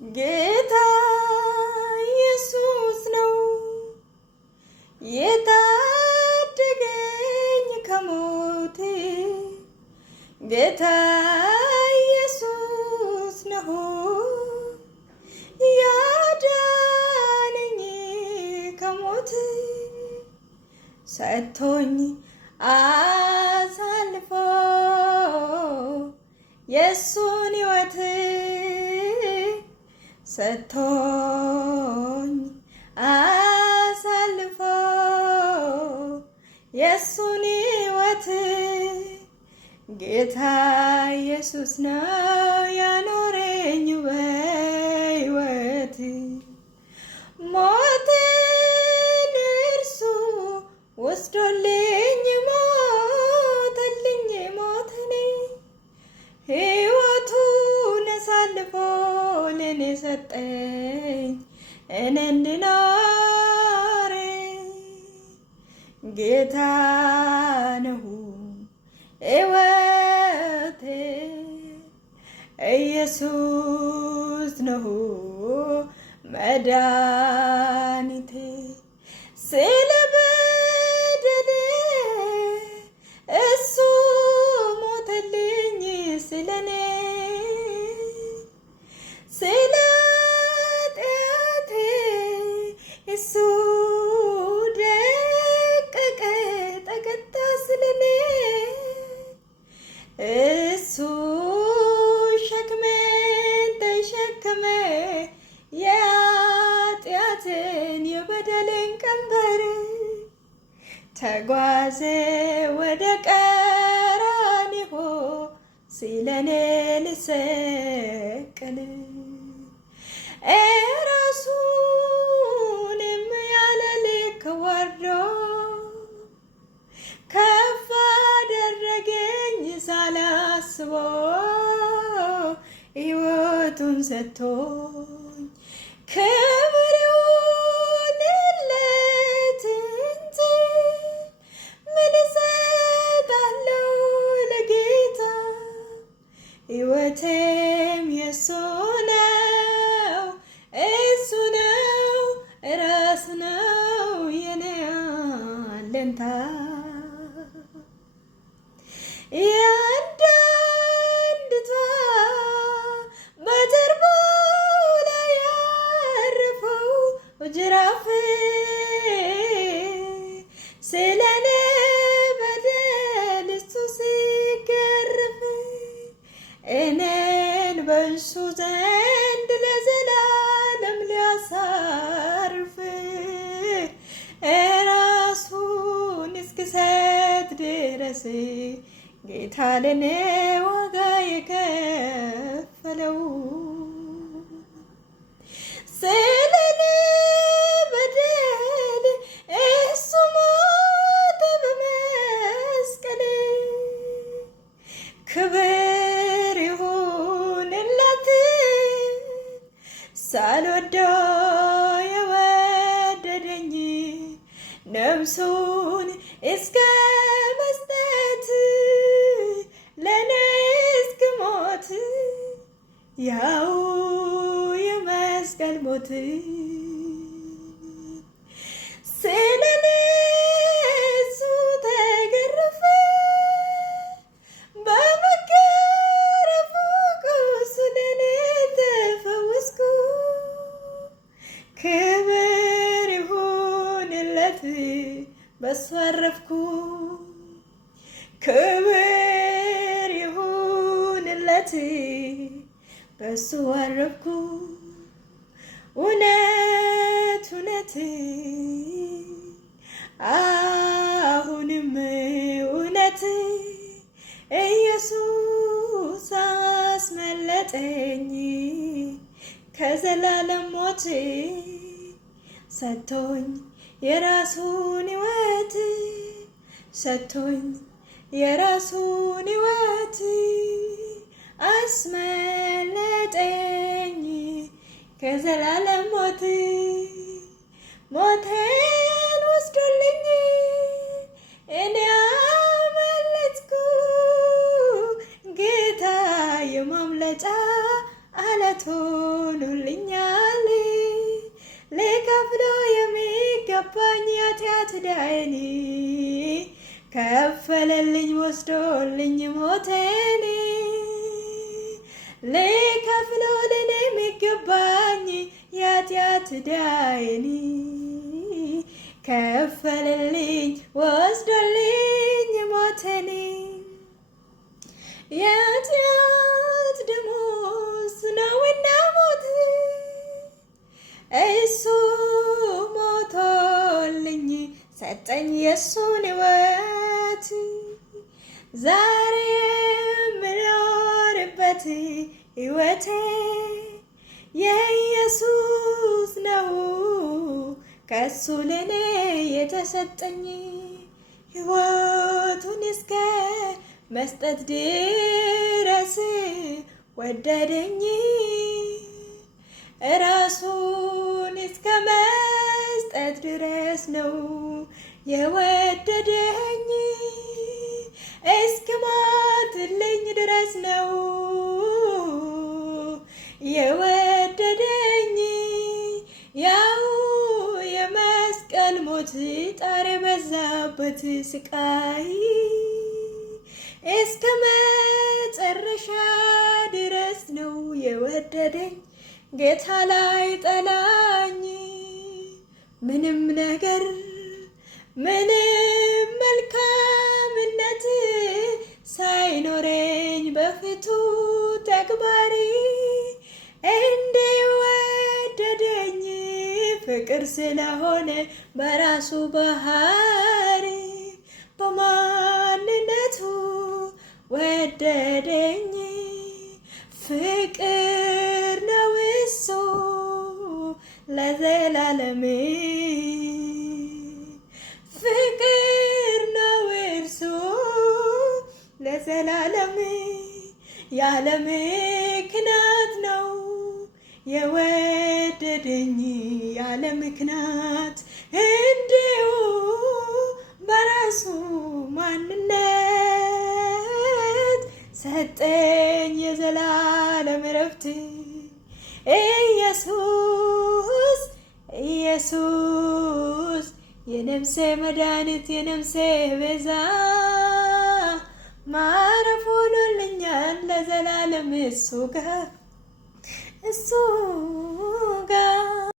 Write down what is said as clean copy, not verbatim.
ጌታ ኢየሱስ ነው የታደገኝ ከሞቴ ጌታ ኢየሱስ ነው ያዳነኝ ከሞት ሰጥቶኝ አሳልፎ የሱን ሕይወት ሰጥቶኝ አሳልፎ የሱን ሕይወት ጌታ ኢየሱስ ነው ያኖረኝ በሕይወት ሞትን እርሱ ወስዶልኝ ሞተልኝ ሞተኔ ሕይወቱን አሳልፎ ለኔ ሰጠኝ እኔ እንድኖር ጌታ ነው ሕይወቴ ኢየሱስ ነው መድኃኒቴ ስለ በደሌ እሱ ሞተልኝ ስለኔ ስለ ኃጢአቴ እሱ ደቀቀ ተቀጣ ስለኔ እሱ ሸክሜን ተሸከመ የኃጢአትን የበደልን ቀንበር ተጓዘ ወደ ቀራንዮ ስለኔ ሊሰቀል ራሱንም ያለ ልክ ወርዶ ከፍ አደረገኝ ሳላስበው ሕይወቱን ሰጥቶኝ ክብር ይሁንለት እንጂ ምን እሰጣለሁ ለጌታ ሕይወቴም የሱ ነው እሱ ነው ራስ ነው የኔ አለኝታ ያንዳንድቷ በጀርባው ላይ ያረፈው ጅራፍ ስለኔ በደል እሱ ሲገረፍ እኔን በእሱ ዘንድ ለዘላለም ሊያሳርፍ ራሱን እስኪሰጥ ድረስ ጌታ ለኔ ዋጋ የከፈለው ስለኔ በደል እሱ ሞተ በመስቀል ክብር ይሁንለት ሳልወደው የወደደኝ ነፍሱን እስከ መስጠት ለኔ እስክሞት ያው የመስቀል ሞት ስለኔ እሱ ተገረፈ በመገረፉ ቁስል እኔ ተፈወስኩ ክብር ይሁንለት በሱ አረፍኩ ክብር ይሁንለት በሱ አረፍኩ እውነት እውነት አሁንም እውነት ኢየሱስ አስመለጠኝ ከዘላለም ሞት ሰጥቶኝ የራሱን ሕይወት ሰጥቶኝ የራሱን ሕይወት አስመለጠኝ ከዘላለም ሞት ሞቴን ወስዶልኝ እኔ አመለጥኩ ጌታ የማምለጫ አለት ሆኖልኝ የሚገባኝ የኃጢአት ዕዳዬን ከፈለልኝ ወስዶልኝ ሞቴን ልከፍለው ለኔ የሚገባኝ የኃጢአት ዕዳዬን ከፈለልኝ ወስዶልኝ ሞቴን የኃጢአት ደሞዝ ነውና ሞት እሱ ሞቶልኝ ሰጠኝ የሱን ሕይወት ዛሬ የምኖርበት ሕይወቴ የኢየሱስ ነው ከሱ ለኔ የተሰጠኝ ሕይወቱን እስከ መስጠት ድረስ ወደደኝ ራሱን እስከ መስጠት ድረስ ነው የወደደኝ እስከ ሞትልኝ ድረስ ነው የወደደኝ ያው የመስቀል ሞት ጣር የበዛበት ስቃይ እስከ መጨረሻ ድረስ ነው የወደደኝ ጌታ ላይ ጠላኝ ምንም ነገር ምንም መልካምነት ሳይኖረኝ በፊቱ ተግባሪ እንደወደደኝ ፍቅር ስለሆነ በራሱ ባህሪ በማንነቱ ወደደኝ ፍቅር ነው እሱ ለዘላለም ፍቅር ነው እርሱ ለዘላለም ያለ ምክንያት ነው የወደደኝ ያለ ምክንያት እንዲሁ በራሱ ማንነት ሰጠኝ የዘላለም ዕረፍት ኢየሱስ ኢየሱስ የነፍሴ መድኃኒት የነፍሴ ቤዛ ማረፍ ሆኖልኛል ለዘላለም እሱ ጋር